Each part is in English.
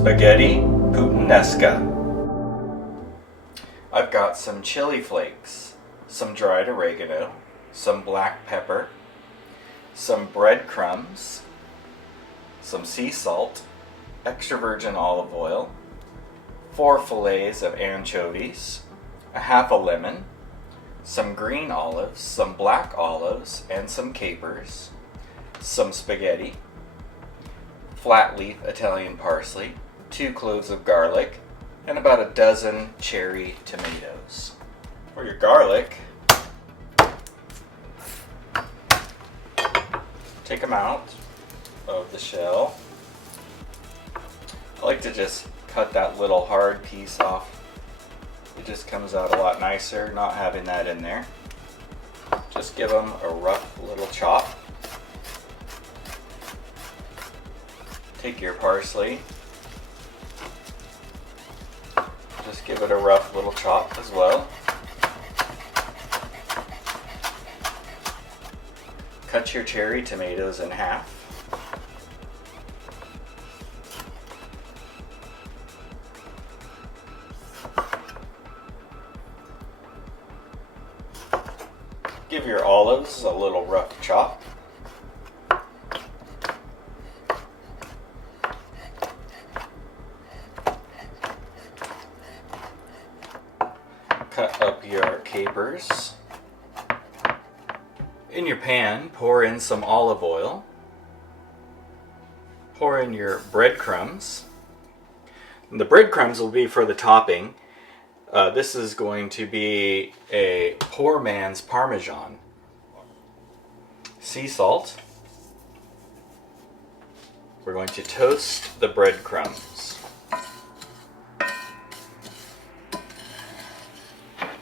Spaghetti Puttanesca. I've got some chili flakes, some dried oregano, some black pepper, some breadcrumbs, some sea salt, extra virgin olive oil, 4 fillets of anchovies, a half a lemon, some green olives, some black olives, and some capers, some spaghetti, flat leaf Italian parsley, 2 cloves of garlic, and about a dozen cherry tomatoes. For your garlic, take them out of the shell. I like to just cut that little hard piece off. It just comes out a lot nicer not having that in there. Just give them a rough little chop. Take your parsley, just give it a rough little chop as well. Cut your cherry tomatoes in half. Give your olives a little rough chop. Cut up your capers. In your pan, pour in some olive oil. Pour in your breadcrumbs. And the breadcrumbs will be for the topping. This is going to be a poor man's Parmesan. Sea salt. We're going to toast the breadcrumbs.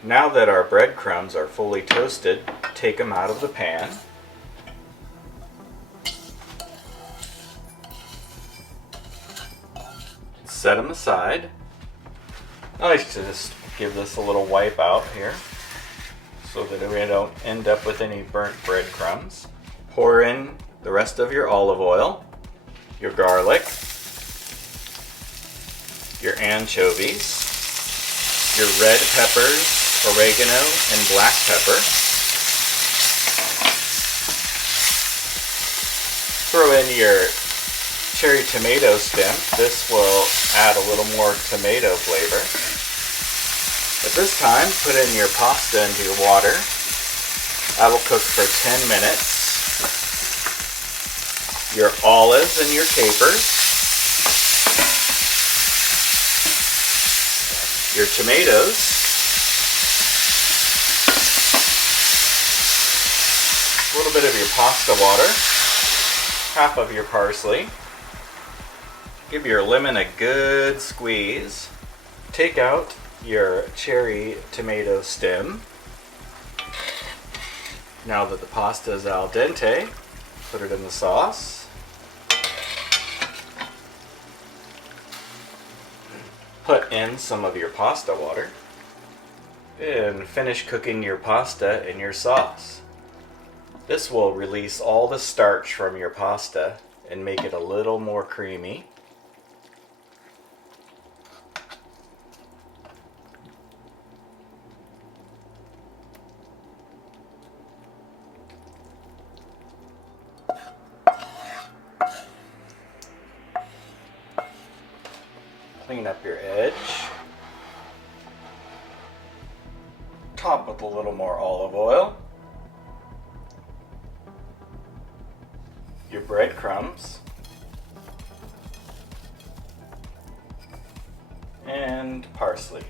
Now that our breadcrumbs are fully toasted, take them out of the pan. Set them aside. I like to just give this a little wipe out here so that we don't end up with any burnt breadcrumbs. Pour in the rest of your olive oil, your garlic, your anchovies, your red peppers, oregano, and black pepper. Throw in your cherry tomato stem. This will add a little more tomato flavor. At this time, put in your pasta into your water. That will cook for 10 minutes. Your olives and your capers. Your tomatoes. A little bit of your pasta water. Half of your parsley. Give your lemon a good squeeze. Take out your cherry tomato stem. Now that the pasta is al dente, put it in the sauce. Put in some of your pasta water. And finish cooking your pasta in your sauce. This will release all the starch from your pasta and make it a little more creamy. Clean up your edge. Top with a little more olive oil. Your breadcrumbs. And parsley.